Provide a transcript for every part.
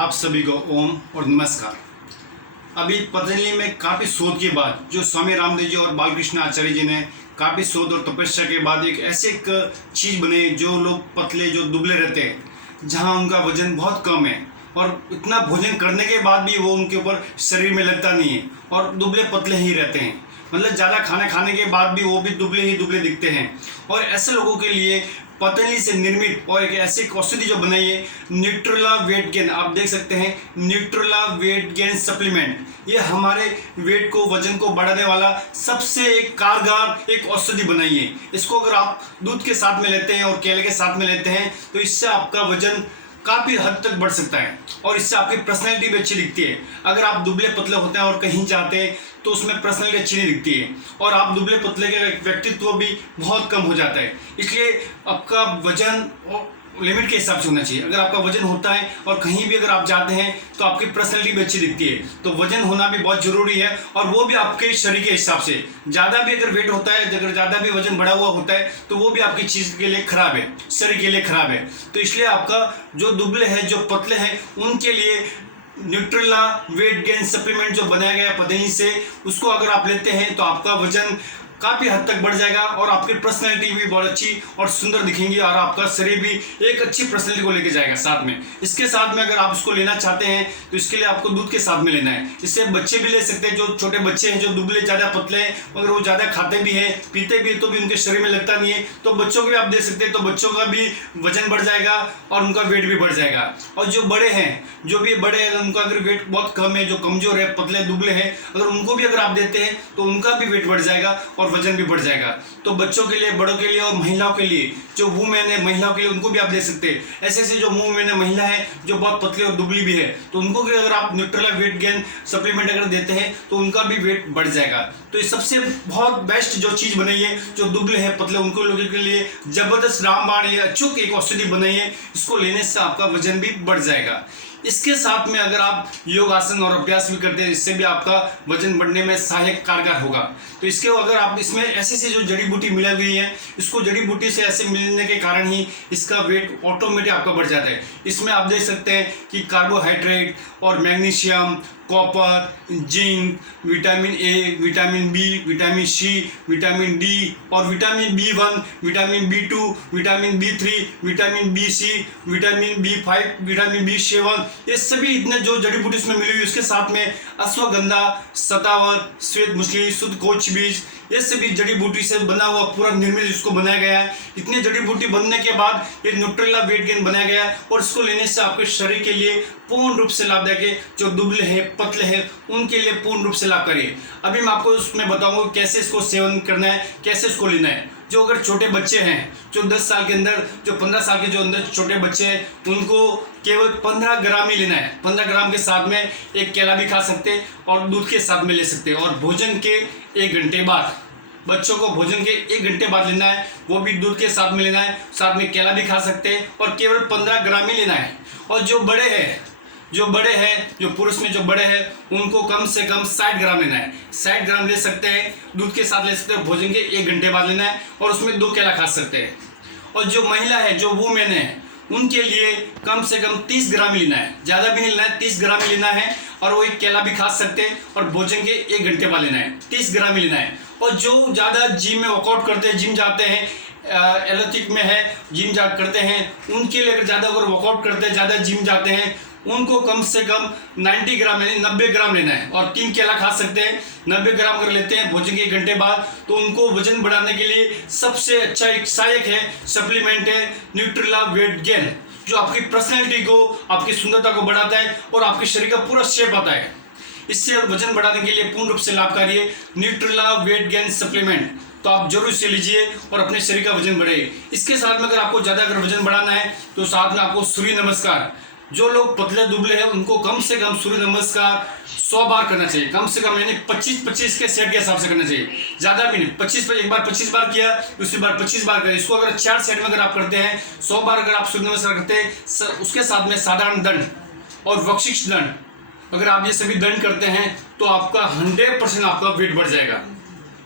आप सभी को ओम और नमस्कार। अभी पतंजलि में काफ़ी शोध के बाद जो स्वामी रामदेव जी और बालकृष्ण आचार्य जी ने काफ़ी शोध और तपस्या के बाद एक चीज़ बनाई जो लोग पतले जो दुबले रहते हैं, जहां उनका वजन बहुत कम है और इतना भोजन करने के बाद भी वो उनके ऊपर शरीर में लगता नहीं है और दुबले पतले ही रहते हैं। मतलब ज़्यादा खाना खाने के बाद भी वो भी दुबले ही दुबले दिखते हैं। और ऐसे लोगों के लिए पतंजलि से निर्मित और एक ऐसी औषधि जो बनाई है न्यूट्रेला वेट गेन, आप देख सकते हैं न्यूट्रेला वेट गेन सप्लीमेंट। ये हमारे वेट को वजन को बढ़ाने वाला सबसे एक कारगर एक औषधि बनाई है। इसको अगर आप दूध के साथ में लेते हैं और केले के साथ में लेते हैं तो इससे आपका वजन काफ़ी हद तक बढ़ सकता है और इससे आपकी पर्सनैलिटी भी अच्छी दिखती है। अगर आप दुबले पतले होते हैं और कहीं जाते हैं तो उसमें पर्सनैलिटी अच्छी नहीं दिखती है और आप दुबले पतले के व्यक्तित्व भी बहुत कम हो जाता है। इसलिए आपका वजन लिमिट के हिसाब से होना चाहिए। अगर आपका वजन होता है और कहीं भी अगर आप जाते हैं तो आपकी पर्सनैलिटी भी अच्छी दिखती है। तो वजन होना भी बहुत ज़रूरी है और वो भी आपके शरीर के हिसाब से। ज़्यादा भी अगर वेट होता है, अगर ज़्यादा भी वजन बढ़ा हुआ होता है तो वो भी आपकी चीज़ के लिए खराब है, शरीर के लिए खराब है। तो इसलिए आपका जो दुबले हैं, जो पतले हैं, उनके लिए न्यूट्रेला वेट गेन सप्लीमेंट जो बनाया गया पतंजलि से, उसको अगर आप लेते हैं तो आपका वजन काफ़ी हद तक बढ़ जाएगा और आपकी पर्सनैलिटी भी बहुत अच्छी और सुंदर दिखेंगी और आपका शरीर भी एक अच्छी पर्सनैलिटी को लेके जाएगा साथ में। इसके साथ में अगर आप इसको लेना चाहते हैं तो इसके लिए आपको दूध के साथ में लेना है। इससे बच्चे भी ले सकते हैं, जो छोटे बच्चे हैं जो दुबले ज़्यादा पतले हैं, अगर वो ज़्यादा खाते भी हैं पीते भी हैं तो भी उनके शरीर में लगता नहीं है, तो बच्चों को भी आप दे सकते हैं। तो बच्चों का भी वजन बढ़ जाएगा और उनका वेट भी बढ़ जाएगा। और जो बड़े हैं, जो भी बड़े हैं, उनका अगर वेट बहुत कम है, जो कमज़ोर है, पतले दुबले हैं, अगर उनको भी अगर आप देते हैं तो उनका भी वेट बढ़ जाएगा और वजन भी बढ़ जाएगा। तो बच्चों के लिए, बड़ों के लिए और महिलाओं के लिए, जो वुमेन है महिलाओं के लिए, उनको भी आप दे सकते हैं। ऐसे ऐसे जो वुमेन है महिला है जो बहुत पतली और दुबली भी है, तो उनको भी अगर आप न्यूट्रेला वेट गेन सप्लीमेंट अगर देते हैं तो उनका भी वेट बढ़ जाएगा। तो ये सबसे बहुत बेस्ट जो चीज़ बनाई है, जो दुबले हैं पतले उनको लोगों के लिए जबरदस्त रामबाण ये अचूक एक औषधि बनाई है। इसको लेने से आपका वजन भी बढ़ जाएगा। इसके साथ में अगर आप योगासन और अभ्यास भी करते हैं, इससे भी आपका वजन बढ़ने में सहायक कारगर होगा। तो इसके अगर आप इसमें ऐसे से जो जड़ी बूटी मिला हुई है, इसको जड़ी बूटी से ऐसे मिलने के कारण ही इसका वेट ऑटोमेटिक आपका बढ़ जाता है। इसमें आप देख सकते हैं कि कार्बोहाइड्रेट और magnesium, copper, zinc, vitamin A, vitamin B, vitamin C, vitamin D और vitamin B1, vitamin बी2, vitamin B3, vitamin B C, vitamin B5, vitamin बी7, ये सभी इतने जो जड़ी बूटी इसमें मिली हुई, उसके साथ में अश्वगंधा, सतावत, श्वेत मुसली, शुद्ध कोच बीज, ये सभी जड़ी बूटी से बना हुआ पूरा निर्मित इसको बनाया गया है। इतनी जड़ी बूटी बनने के बाद ये न्यूट्रेला वेट गेन बनाया गया है और इसको लेने से आपके शरीर के लिए पूर्ण रूप से लाभदायक है। जो दुबले हैं, पतले हैं, उनके लिए पूर्ण रूप से लाभकारी है। अभी मैं आपको उसमें बताऊंगा कैसे इसको सेवन करना है, कैसे इसको लेना है। जो अगर छोटे बच्चे हैं, जो 10 साल के अंदर, जो 15 साल के जो अंदर छोटे बच्चे हैं, उनको केवल 15 ग्राम ही लेना है। 15 ग्राम के साथ में एक केला भी खा सकते हैं और दूध के साथ में ले सकते हैं। और भोजन के 1 घंटे बाद, बच्चों को भोजन के 1 घंटे बाद लेना है, वो भी दूध के साथ में लेना है, साथ में केला भी खा सकते हैं और केवल 15 ग्राम ही लेना है। और जो बड़े हैं, जो पुरुष में जो बड़े हैं, उनको कम से कम 60 ग्राम लेना है। 60 ग्राम ले सकते हैं, दूध के साथ ले सकते हैं, भोजन के 1 घंटे बाद लेना है और उसमें 2 केला खा सकते हैं। और जो महिला है, जो वुमेन है, उनके लिए कम से कम 30 ग्राम ही लेना है, ज़्यादा भी नहीं लेना है, 30 ग्राम ही लेना है और वो एक केला भी खा सकते हैं और भोजन के 1 घंटे बाद लेना है, 30 ग्राम ही लेना है। और जो ज़्यादा जिम में वर्कआउट करते हैं, जिम जाते हैं, एथलेटिक में है, जिम करते हैं, उनके लिए ज़्यादा अगर वर्कआउट करते हैं, ज़्यादा जिम जाते हैं, उनको कम से कम 90 ग्राम यानी 90 ग्राम लेना है और 3 केला खा सकते हैं। 90 ग्राम अगर लेते हैं भोजन के 1 घंटे बाद, तो उनको वजन बढ़ाने के लिए सबसे अच्छा एक सहायक है, सप्लीमेंट है न्यूट्रेला वेट गेन, जो आपकी पर्सनैलिटी को, आपकी सुंदरता को बढ़ाता है और आपके शरीर का पूरा शेप आता है। इससे वजन बढ़ाने के लिए पूर्ण रूप से लाभकारी है न्यूट्रेला वेट गेन सप्लीमेंट। तो आप जरूर इसे लीजिए और अपने शरीर का वजन बढ़ाइए। इसके साथ में अगर आपको ज़्यादा अगर वजन बढ़ाना है तो साथ में आपको सूर्य नमस्कार, जो लोग पतले दुबले हैं उनको कम से कम सूर्य नमस्कार 100 बार करना चाहिए। कम से कम यानी 25-25 के सेट के हिसाब से करना चाहिए, ज़्यादा भी नहीं। 25 पर एक बार 25 बार किया, दूसरी बार 25 बार करें। इसको अगर 4 सेट में अगर आप करते हैं, 100 बार अगर आप सूर्य नमस्कार करते हैं, उसके साथ में साधारण दंड और वक्षिष्ठ दंड, अगर आप ये सभी दंड करते हैं तो आपका 100% आपका वेट बढ़ जाएगा।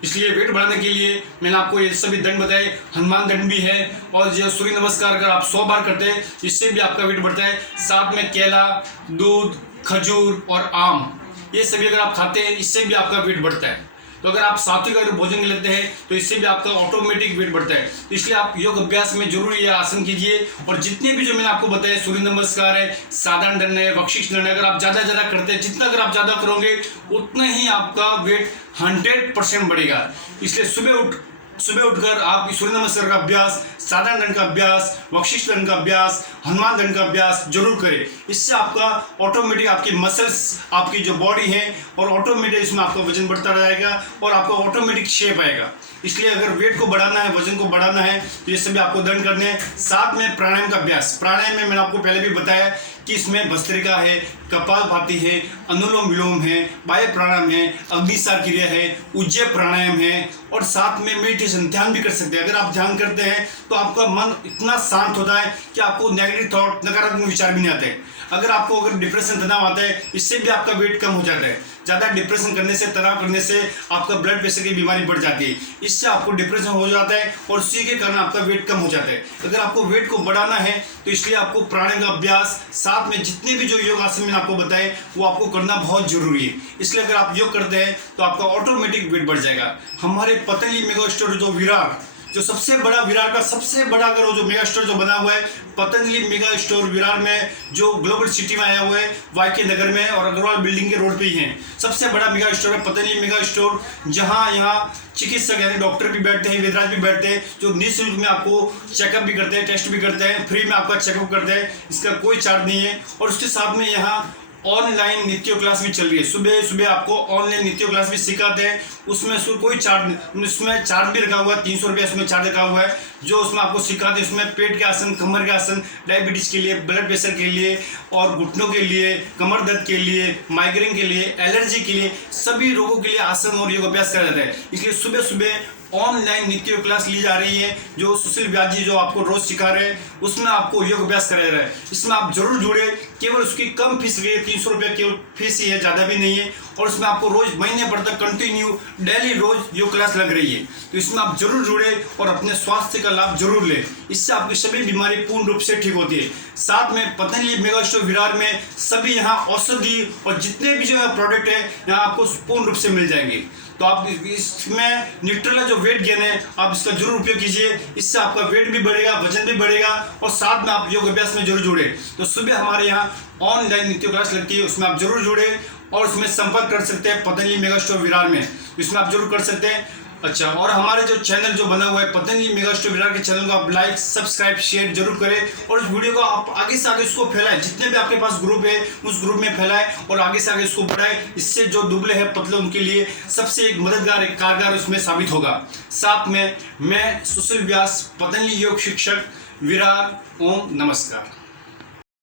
इसलिए वेट बढ़ाने के लिए मैंने आपको ये सभी दंड बताए, हनुमान दंड भी है, और जो सूर्य नमस्कार अगर आप 100 बार करते हैं इससे भी आपका वेट बढ़ता है। साथ में केला, दूध, खजूर और आम, ये सभी अगर आप खाते हैं इससे भी आपका वेट बढ़ता है। तो अगर आप सात्विक अगर भोजन लेते हैं तो इससे भी आपका ऑटोमेटिक वेट बढ़ता है। तो इसलिए आप योग अभ्यास में जरूर ये आसन कीजिए, और जितने भी जो मैंने आपको बताया, सूर्य नमस्कार है, साधारण दंड है, वक्षिष्ठ दंड है, अगर आप ज़्यादा करते हैं, जितना अगर आप ज़्यादा करोगे उतना ही आपका वेट 100% बढ़ेगा। इसलिए सुबह उठकर आप सूर्य नमस्कार का अभ्यास, साधारण दंड का अभ्यास, वक्षिष्ठ दंड का अभ्यास, हनुमान दंड का अभ्यास जरूर करें। इससे आपका ऑटोमेटिक आपकी मसल्स, आपकी जो बॉडी है, और ऑटोमेटिक इसमें आपका वजन बढ़ता रहेगा और आपका ऑटोमेटिक शेप आएगा। इसलिए अगर वेट को बढ़ाना है, वजन को बढ़ाना है, तो ये सभी आपको दंड करने हैं। साथ में प्राणायाम का अभ्यास, प्राणायाम में मैंने आपको पहले भी बताया कि इसमें भस्त्रिका है, कपालभाति है, अनुलोम विलोम है, वायु प्राणायाम है, अग्निसार क्रिया है, उज्जय प्राणायाम है, और साथ में मेडिटेशन, ध्यान भी कर सकते हैं। अगर आप ध्यान करते हैं तो आपका मन इतना शांत होता है कि आपको नेगेटिव थॉट, नकारात्मक विचार भी नहीं आते। अगर आपको डिप्रेशन, तनाव आता है, इससे भी आपका वेट कम हो जाता है। ज़्यादा डिप्रेशन करने से, तनाव करने से आपका ब्लड प्रेशर की बीमारी बढ़ जाती है, इससे आपको डिप्रेशन हो जाता है और उसी के कारण आपका वेट कम हो जाता है। अगर आपको वेट को बढ़ाना है तो इसलिए आपको प्राणायाम का अभ्यास, साथ में जितने भी जो योग आसन मैंने आपको बताए वो आपको करना बहुत जरूरी है। इसलिए अगर आप योग करते हैं तो आपका ऑटोमेटिक वेट बढ़ जाएगा। हमारे पतंजलि मेगा स्टोर जो विरार, जो सबसे बड़ा विरार का सबसे बड़ा अगर वो जो मेगा स्टोर जो बना हुआ है, पतंजलि मेगा स्टोर विरार में, जो ग्लोबल सिटी में आया हुआ है, वाईके नगर में, और अग्रवाल बिल्डिंग के रोड पे ही है। सबसे बड़ा मेगा स्टोर है पतंजलि मेगा स्टोर, जहाँ यहाँ चिकित्सक यानी डॉक्टर भी बैठते हैं, वैद्यराज भी बैठते हैं, जो निःशुल्क में आपको चेकअप भी करते हैं, टेस्ट भी करते हैं, फ्री में आपका चेकअप करते हैं, इसका कोई चार्ज नहीं है। और उसके साथ में यहाँ ऑनलाइन नित्य क्लास भी चल रही है। सुबह सुबह आपको ऑनलाइन नित्य क्लास भी सिखाते हैं, उसमें कोई चार्ज, उसमें चार्ज भी रखा हुआ है, 300 रुपये उसमें चार्ज रखा हुआ है, जो उसमें आपको सिखाते हैं। उसमें पेट के आसन, कमर के आसन, डायबिटीज़ के लिए, ब्लड प्रेशर के लिए, और घुटनों के लिए, कमर दर्द के लिए, माइग्रेन के लिए, एलर्जी के लिए, सभी रोगों के लिए आसन और योग अभ्यास करा जाता है। इसलिए सुबह सुबह ऑनलाइन नित्य क्लास ली जा रही है, जो सुशील व्यास जी जो आपको रोज सिखा रहे हैं, उसमें आपको योग अभ्यास कराया जा रहा है। इसमें आप जरूर जुड़े, केवल उसकी कम फीस है, 300 रुपये केवल फीस ही है, ज़्यादा भी नहीं है, और उसमें आपको रोज महीने भर तक कंटिन्यू डेली रोज योग क्लास लग रही है। तो इसमें आप जरूर जुड़े और अपने स्वास्थ्य का लाभ जरूर लें, इससे आपकी सभी बीमारी पूर्ण रूप से ठीक होती है। साथ में पतंजलि मेगा स्टोर विरार में सभी यहाँ औषधि और जितने भी जो प्रोडक्ट है यहाँ आपको पूर्ण रूप से मिल जाएंगे। तो आप इसमें न्यूट्रेला जो वेट गेन है, आप इसका जरूर उपयोग कीजिए, इससे आपका वेट भी बढ़ेगा, वजन भी बढ़ेगा, और साथ में आप योग अभ्यास में जरूर जुड़े। तो सुबह हमारे यहाँ ऑनलाइन नित्य क्लास लगती है, उसमें आप जरूर जुड़े और उसमें संपर्क कर सकते हैं पतंजलि मेगा स्टोर विरार में, इसमें आप जरूर कर सकते हैं। अच्छा, और हमारे जो चैनल जो बना हुआ है पतंजलि मेगा स्टोर विरार के चैनल को आप लाइक, सब्सक्राइब, शेयर जरूर करें, और इस वीडियो को आप आगे से आगे इसको फैलाएं, जितने भी आपके पास ग्रुप है उस ग्रुप में फैलाएं, और आगे से आगे इसको बढ़ाएं। इससे जो दुबले हैं, पतले, उनके लिए सबसे एक मददगार, एक कारगर उसमें साबित होगा। साथ में मैं सुशील व्यास, पतंजलि योग शिक्षक, विरार। ओम नमस्कार।